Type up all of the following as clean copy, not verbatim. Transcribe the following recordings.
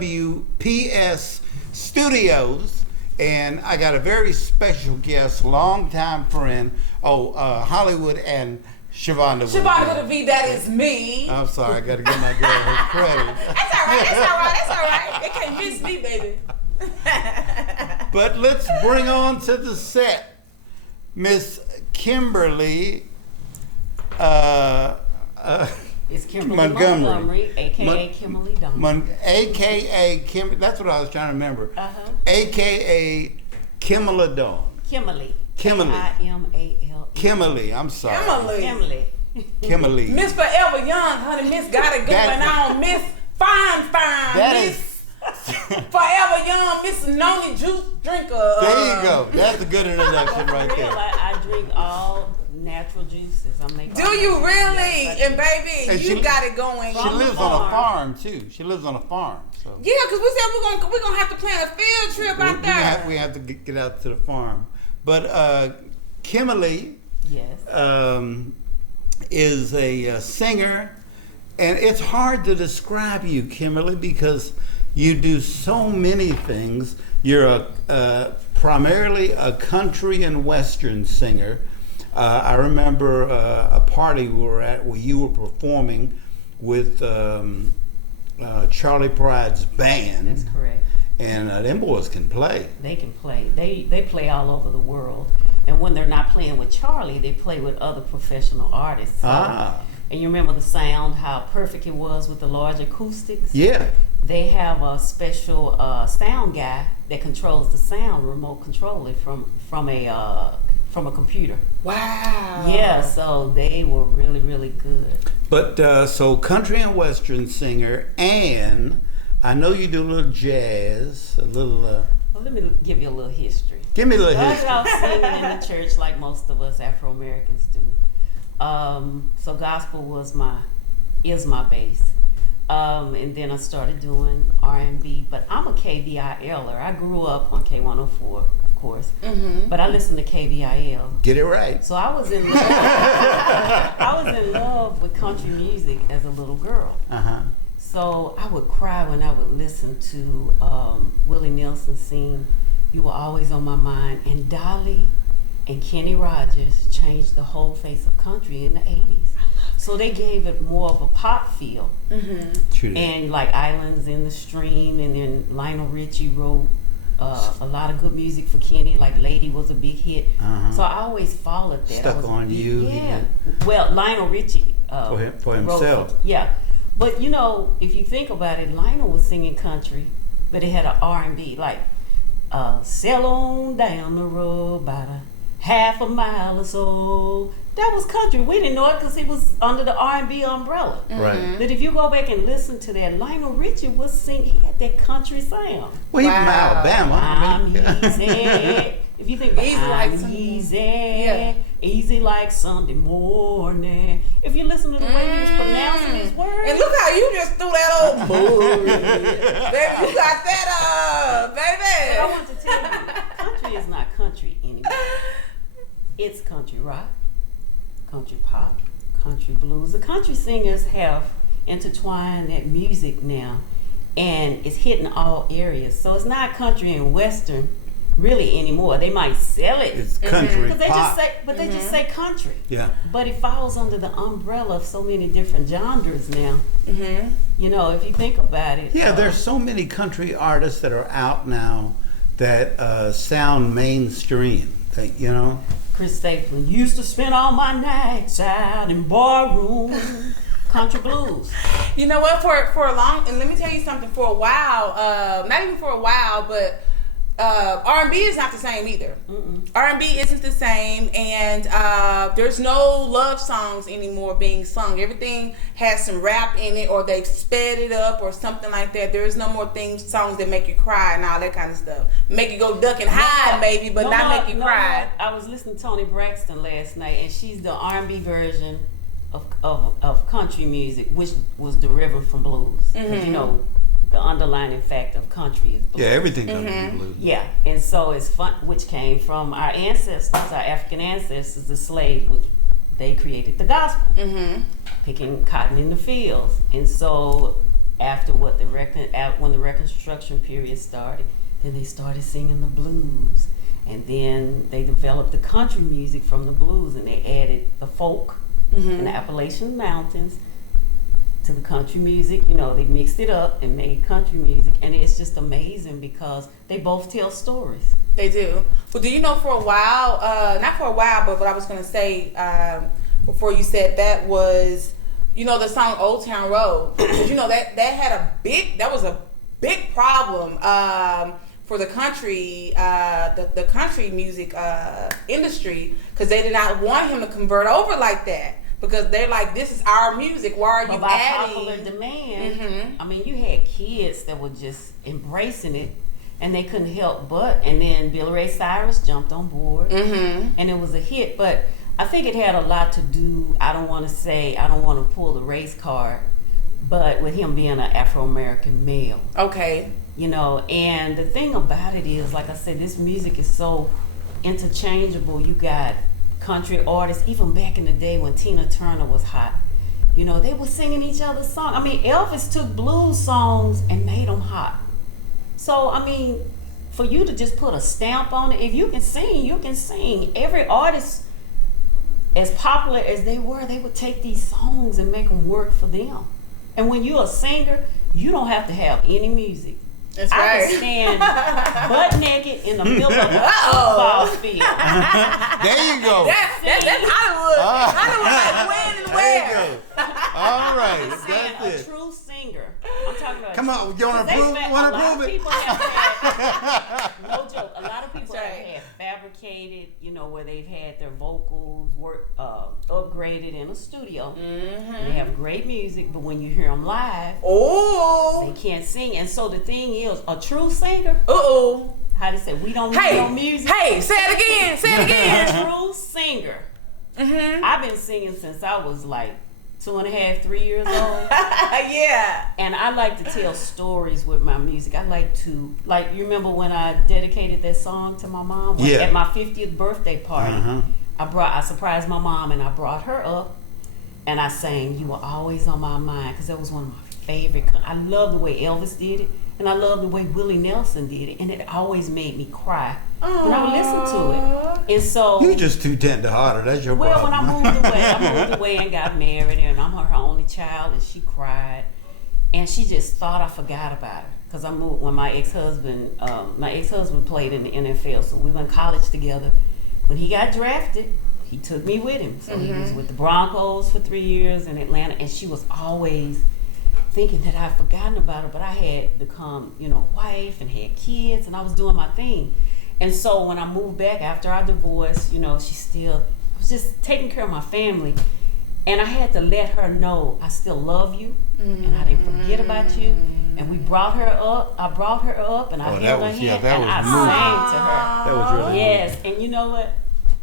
WPS Studios, and I got a very special guest, longtime friend, Hollywood and Shavonda. Shavonda with a V, that is me. I'm sorry, I got to give my girl her credit. That's all right. It can't miss me, baby. But let's bring on to the set Miss Kimberly. It's Kimberly Montgomery, a.k.a. Kimberly Dawn. A.k.a. Kim. That's what I was trying to remember. A.k.a. Kimberly Dawn. Kimberly. Kimberly. Kimberly. I'm sorry. Kimberly. Miss Forever Young, honey. Miss got it going on. Miss Fine. Miss Forever Young. Miss Noni Juice Drinker. There you go. That's a good introduction right there. I drink all natural juices. Do you really? And baby, you got it going. She lives on a farm too. She lives on a farm. So. Yeah, because we said we're gonna have to plan a field trip out there. We have to get out to the farm. But Kimberly, yes, is a singer, and it's hard to describe you, Kimberly, because you do so many things. You're primarily a country and western singer. I remember a party we were at where you were performing with Charlie Pride's band. That's correct. And them boys can play. They can play. They play all over the world. And when they're not playing with Charlie, they play with other professional artists. So, and you remember the sound, how perfect it was with the large acoustics? Yeah. They have a special sound guy that controls the sound, remote control it from a computer. Wow. Yeah, so they were really, really good. But so country and western singer, and I know you do a little jazz, a little. Well, let me give you a little history. Give me a little history. I started out singing in the church like most of us Afro-Americans do. So gospel is my base. And then I started doing R&B, but I'm a KVILer. I grew up on K104, of course, but I listened to KVIL. Get it right. So I was in love. I was in love with country music as a little girl. So I would cry when I would listen to Willie Nelson sing "You Were Always on My Mind," and Dolly and Kenny Rogers changed the whole face of country in the 80s. So they gave it more of a pop feel. And like Islands in the Stream, and then Lionel Richie wrote a lot of good music for Kenny, like Lady was a big hit. So I always followed that. Stuck on You. Yeah. Well, Lionel Richie for himself. Yeah. But you know, if you think about it, Lionel was singing country, but it had an R&B, like sail on down the road about a half a mile or so. That was country. We didn't know it because he was under the R&B umbrella. Right. But if you go back and listen to that, Lionel Richie was singing. He had that country sound. Well, he's from Alabama. I'm easy. If you think easy like Sunday morning. If you listen to the way he was pronouncing his words. And look how you just threw that old boy. Baby, you got that baby. But I want to tell you, country is not country anymore. It's country rock, country pop, country blues. The country singers have intertwined that music now, and it's hitting all areas. So it's not country and western really anymore. They might sell it. It's country They pop. they just say country. Yeah. But it falls under the umbrella of so many different genres now. You know, if you think about it. Yeah, there's so many country artists that are out now that sound mainstream. You know. Chris Stapleton used to spend all my nights out in barroom. Country blues. You know what? For a long, and let me tell you something. For a while, not even for a while, but R&B is not the same either. R&B isn't the same, and there's no love songs anymore being sung. Everything has some rap in it, or they've sped it up, or something like that. There's no more songs that make you cry and all that kind of stuff. Make you go duck and hide, maybe, but not make you cry. I was listening to Toni Braxton last night, and she's the R&B version of country music, which was derived from blues. 'Cause, you know, the underlying fact of country is blues. Yeah, everything's gonna be blues. Yeah, and so it's fun, which came from our ancestors, our African ancestors, the slaves, which they created the gospel, picking cotton in the fields. And so after when the Reconstruction period started, then they started singing the blues, and then they developed the country music from the blues, and they added the folk in the Appalachian Mountains to the country music. You know, they mixed it up and made country music, and it's just amazing because they both tell stories. They do. Well, do you know, for a while, not for a while, but what I was going to say before you said that was, you know, the song Old Town Road. You know, that was a big problem for the country, the country music industry, because they did not want him to convert over like that. Because they're like, this is our music. Why are you by adding? Popular demand, I mean, you had kids that were just embracing it, and they couldn't help but. And then Billy Ray Cyrus jumped on board, and it was a hit. But I think it had a lot to do. I don't want to pull the race card, but with him being an Afro-American male. Okay. You know, and the thing about it is, like I said, this music is so interchangeable. You got country artists, even back in the day when Tina Turner was hot, you know, they were singing each other's songs. I mean, Elvis took blues songs and made them hot. So, I mean, for you to just put a stamp on it, if you can sing, you can sing. Every artist, as popular as they were, they would take these songs and make them work for them. And when you're a singer, you don't have to have any music. That's I right. can stand butt naked in the middle of a football field. There you go. That's Hollywood. Hollywood, like when and There you where. go. All right. I'm saying That's a it. true singer. I'm talking about. Come on, you want to prove it? A Want to lot prove of it? people have had, no joke. A lot of people That's have right. had fabricated, you know, where they've had their vocals upgraded in a studio. They have great music, but when you hear them live, Oh. they can't sing. And so the thing is, a true singer. Uh-oh. How they say, we don't need no music. Hey, say it again. Say it again. A true singer. I've been singing since I was like 2.5, 3 years old. Yeah. And I like to tell stories with my music. I like to, you remember when I dedicated that song to my mom? Yeah. At my 50th birthday party, I surprised my mom and I brought her up and I sang "You Were Always on My Mind" because that was one of my favorite. I love the way Elvis did it, and I love the way Willie Nelson did it, and it always made me cry when I would listen to it. And so You're just too tender-hearted. That's your when problem. I moved away and got married, and I'm her only child, and she cried, and she just thought I forgot about her because I moved when my ex-husband played in the NFL, so we went to college together. When he got drafted, he took me with him, so he was with the Broncos for 3 years in Atlanta, and she was always thinking that I'd forgotten about her, but I had become, wife and had kids, and I was doing my thing. And so when I moved back after our divorce, I was just taking care of my family. And I had to let her know I still love you, and I didn't forget about you. And we brought her up. I brought her up, and I held her hand, and I sang to her. That was really Yes, and you know what?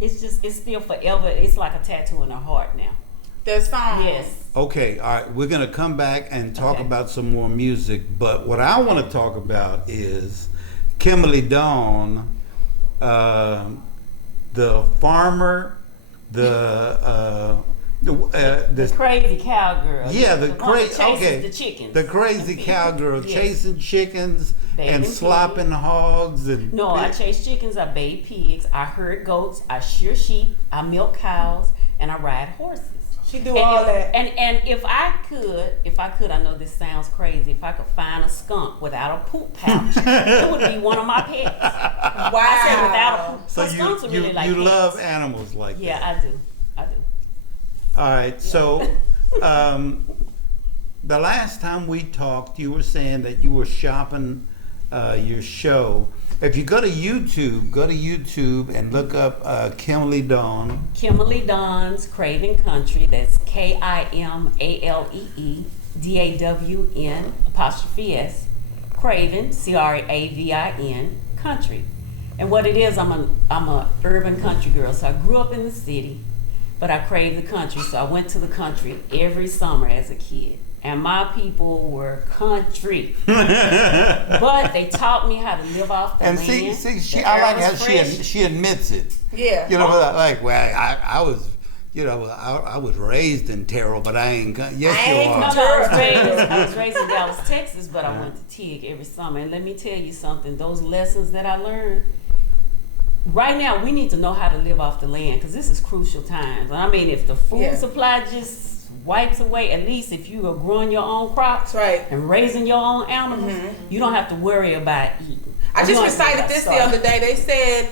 It's still forever. It's like a tattoo in her heart now. The song. Yes. Okay, all right. We're going to come back and talk about some more music. But what I want to talk about is Kimberly Dawn, the farmer, the crazy cowgirl. Yeah, the crazy. Okay, the chickens. The crazy cowgirl Yes. chasing chickens Bathing and slopping hogs and. No, I chase chickens, I bathe pigs, I herd goats, I shear sheep, I milk cows, and I ride horses. She do all that. And if I could, I know this sounds crazy, if I could find a skunk without a poop pouch, it would be one of my pets. Wow. I said without a poop. So skunks are really like you pets. love animals like that. Yeah, I do. All right, so the last time we talked, you were saying that you were shopping your show. If you go to YouTube and look up Kimberly Dawn. Kimberly Dawn's Craven Country. That's KIMALLEEDAWN''S Craven CRAVIN Country. And what it is, I'm a urban country girl. So I grew up in the city, but I craved the country. So I went to the country every summer as a kid. And my people were country. But they taught me how to live off the land. And I like how she admits it. Yeah. Like, well, I was I was raised in Terrell, but I ain't. Yes, I you ain't are. No, I was raised in Dallas, Texas, but I went to TIG every summer. And let me tell you something, those lessons that I learned, right now we need to know how to live off the land, because this is crucial times. I mean, if the food supply just wipes away, at least if you are growing your own crops and raising your own animals, you don't have to worry about eating. I just recited this the other day. They said,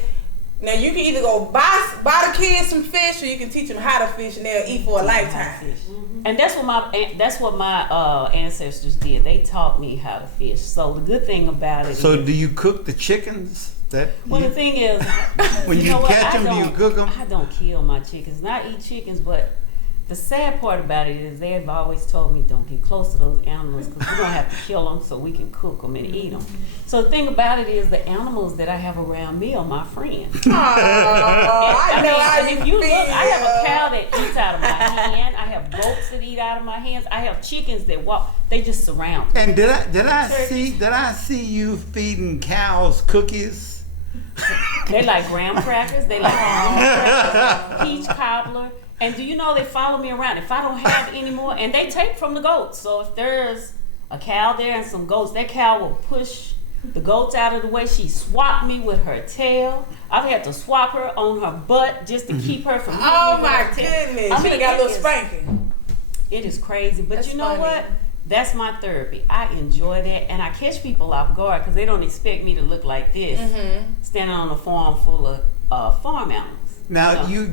now you can either go buy the kids some fish, or you can teach them how to fish, and they'll eat for a lifetime. And that's what my ancestors did. They taught me how to fish. So the good thing about it. So do you cook the chickens? The thing is, when you catch them, do you cook them? I don't kill my chickens. Not eat chickens, but the sad part about it is they've always told me don't get close to those animals, because we're going to have to kill them so we can cook them and eat them. So the thing about it is the animals that I have around me are my friends. And if you look, I have a cow that eats out of my hand. I have goats that eat out of my hands. I have chickens that walk. They just surround me. And did I see you feeding cows cookies? They like graham crackers. They like crackers, peach cobbler. And do you know they follow me around? If I don't have any more, and they take from the goats. So if there's a cow there and some goats, that cow will push the goats out of the way. She swapped me with her tail. I've had to swap her on her butt just to keep her from hitting me with her tail. Goodness. I mean, got a little spanking. It is crazy. But you know what? That's my therapy. I enjoy that, and I catch people off guard because they don't expect me to look like this, standing on a farm full of farm animals. Now you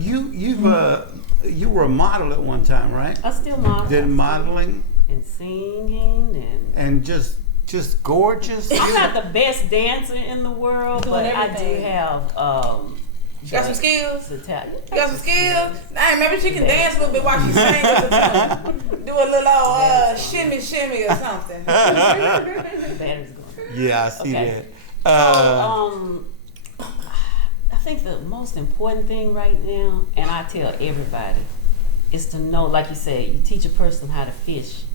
were a model at one time, right? I still model. Did modeling and singing and just gorgeous. I'm not the best dancer in the world, but I do have. You got some skills? You got some skills? Maybe she can dance a little bit while she sings. Do a little shimmy or something. Battery's going. Yeah, I see that. I think the most important thing right now, and I tell everybody, is to know, like you said, you teach a person how to fish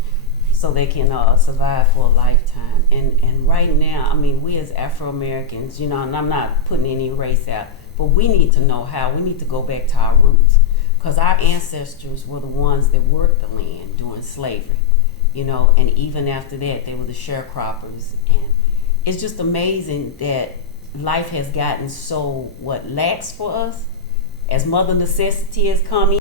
so they can survive for a lifetime. And right now, I mean, we as Afro-Americans, and I'm not putting any race out, but we need to know how. We need to go back to our roots, because our ancestors were the ones that worked the land during slavery, and even after that, they were the sharecroppers. And it's just amazing that life has gotten so lax for us as mother necessity has come